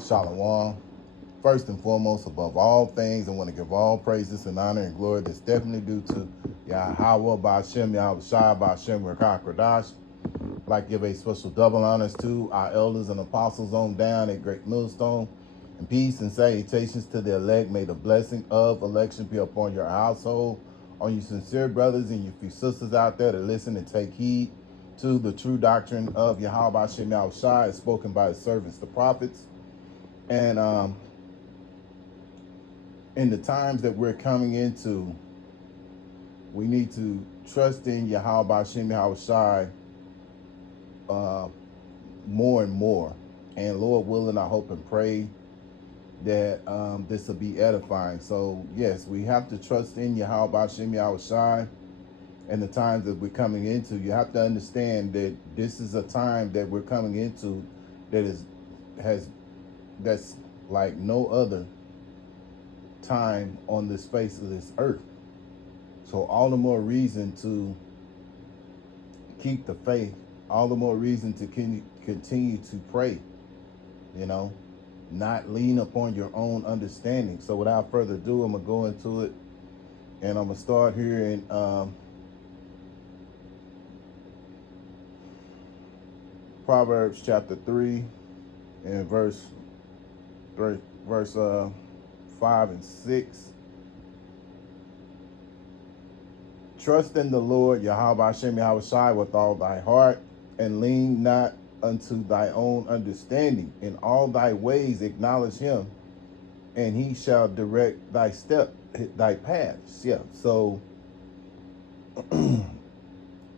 Shalom. First and foremost, above all things, I want to give all praises and honor and glory that's definitely due to YAHAWAH BAHASHAM YAHAWASHI Kradash. I'd like to give a special double honors to our elders and apostles on down at Great Millstone. And peace and salutations to the elect. May the blessing of election be upon your household, on you sincere brothers and your few sisters out there to listen and take heed to the true doctrine of Yahawah Bahashem Yahawashi as spoken by his servants, the prophets. And in the times that we're coming into, we need to trust in Yahawah Bahashem Yahawashi more and more. And Lord willing, I hope and pray that this will be edifying. So yes, we have to trust in Yahawah Bahashem Yahawashi and the times that we're coming into. You have to understand that this is a time that we're coming into that's like no other time on this face of this earth. So all the more reason to keep the faith, all the more reason to continue to pray, not lean upon your own understanding. So without further ado, I'm gonna go into it, and I'm gonna start here in Proverbs chapter 3 and verse 5 and 6. Trust in the Lord Yahawah Bahashem Yahawashi with all thy heart, and lean not unto thy own understanding. In all thy ways acknowledge him, and he shall direct thy paths. Yeah, so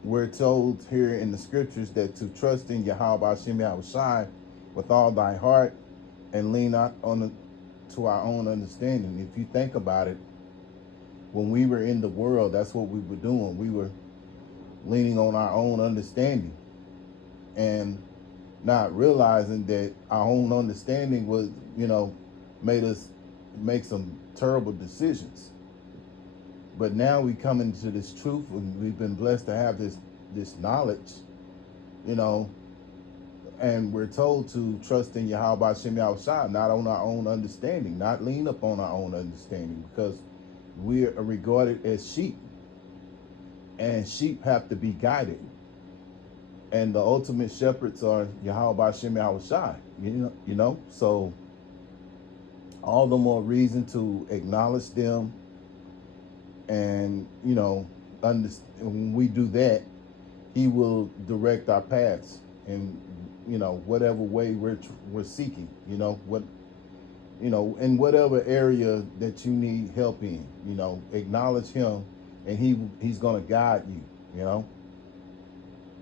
we're told here in the scriptures that to trust in Yahawah Bahashem Yahawashi with all thy heart, and lean not to our own understanding. If you think about it, when we were in the world, that's what we were doing. We were leaning on our own understanding and not realizing that our own understanding was, made us make some terrible decisions. But now we come into this truth, and we've been blessed to have this knowledge, and we're told to trust in Yahawah Bahashem Yahawashi, not on our own understanding, not lean upon our own understanding, because we are regarded as sheep, and sheep have to be guided. And the ultimate shepherds are Yahawah Bahashem Yahawashi, so all the more reason to acknowledge them. And, when we do that, he will direct our paths in, whatever way we're seeking, in whatever area that you need help in, acknowledge him, and he's going to guide you,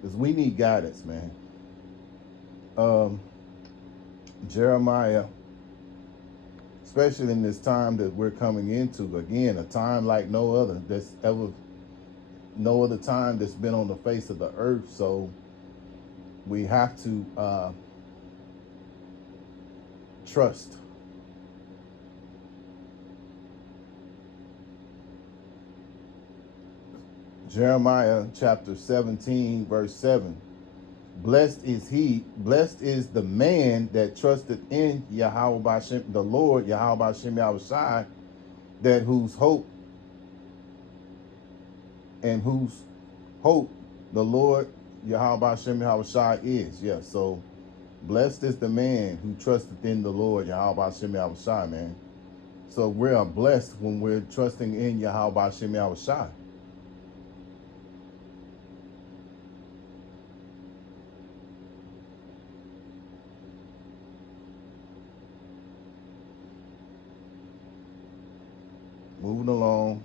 because we need guidance, man. Jeremiah, especially in this time that we're coming into, again, a time like no other time that's been on the face of the earth. So we have to trust. Jeremiah chapter 17, verse 7. Blessed is the man that trusteth in Yahawah Bahashem, the Lord Yahawah Bahashem Yahawashi, that whose hope the Lord Yahawah Bahashem Yahawashi is. Yeah, so blessed is the man who trusteth in the Lord Yahawah Bahashem Yahawashi, man. So we are blessed when we're trusting in Yahawah Bahashem Yahawashi. Moving along.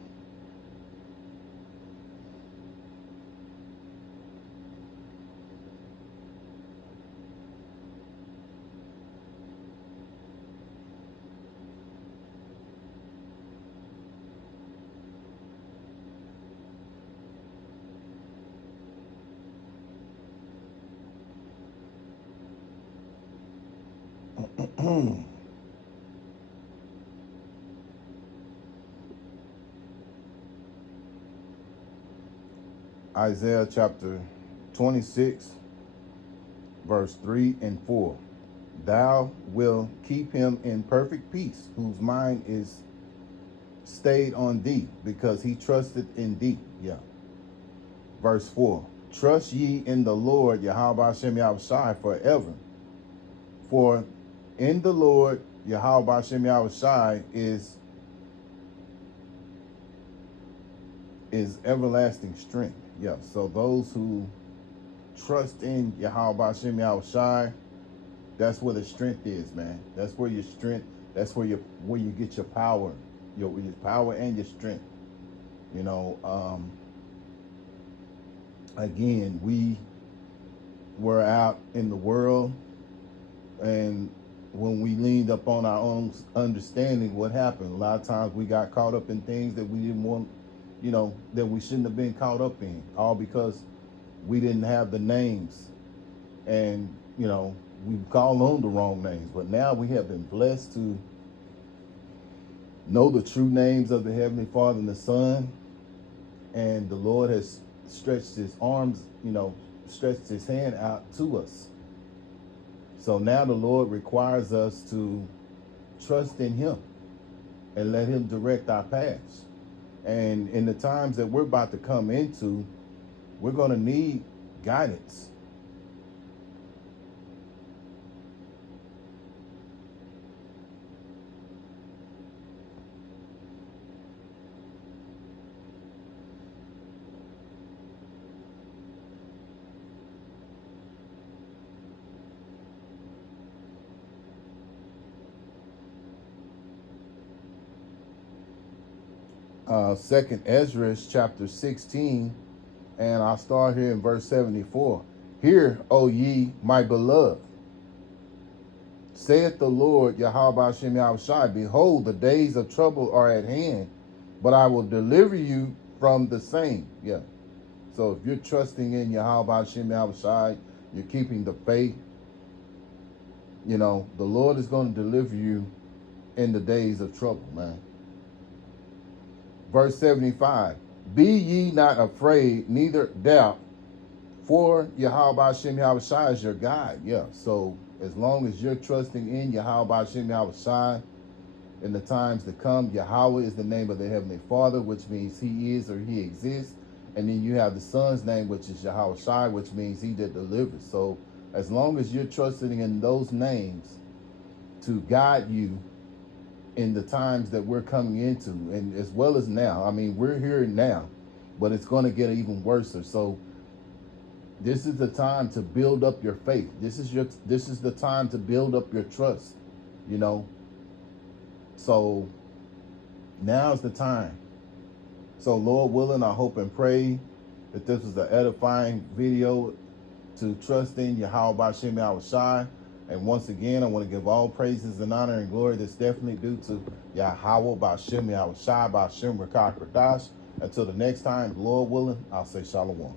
Isaiah chapter 26, verse 3 and 4. thou will keep him in perfect peace, whose mind is stayed on thee, because he trusted in thee. Yeah. Verse 4. Trust ye in the Lord, Yahawah Bahashem Yahawashi, forever. For in the Lord, Yahawah Bahashem Yahawashi, is everlasting strength. Yeah. So those who trust in Yahawah Bahashem Yahawashi, that's where the strength is, man. That's where your strength, that's where you get your power, your power and your strength. You know, again, we were out in the world, and when we leaned up on our own understanding, what happened? A lot of times we got caught up in things that we didn't want, you know, that we shouldn't have been caught up in, all because we didn't have the names, and, you know, we called on the wrong names. But now we have been blessed to know the true names of the Heavenly Father and the Son, and the Lord has stretched his arms, you know, stretched his hand out to us. So now the Lord requires us to trust in him and let him direct our paths. And in the times that we're about to come into, we're going to need guidance. Second Ezra chapter 16, and I'll start here in verse 74. Hear, O ye my beloved, saith the Lord Yahawah Bahashem Yahawashi, behold, the days of trouble are at hand, but I will deliver you from the same. Yeah. So if you're trusting in Yahawah Bahashem Yahawashi, you're keeping the faith, you know, the Lord is going to deliver you in the days of trouble, man. Verse 75, be ye not afraid, neither doubt, for Yahawah Bahashem Yahawashi is your guide. Yeah, so as long as you're trusting in Yahawah Bahashem Yahawashi in the times to come, Yahweh is the name of the Heavenly Father, which means he is or he exists. And then you have the Son's name, which is Yahawashi, which means he that delivers. So as long as you're trusting in those names to guide you in the times that we're coming into, and as well as now. I mean, we're here now, but it's going to get even worse. So this is the time to build up your faith. This is the time to build up your trust, you know. So now's the time. So Lord willing, I hope and pray that this was an edifying video to trust in Yahawah Bahashem Yahawashi. And once again, I want to give all praises and honor and glory that's definitely due to YAHAWAH BAHASHAM YAHAWASHI BAHASHAM RAKAH KADASH. Until the next time, Lord willing, I'll say shalom.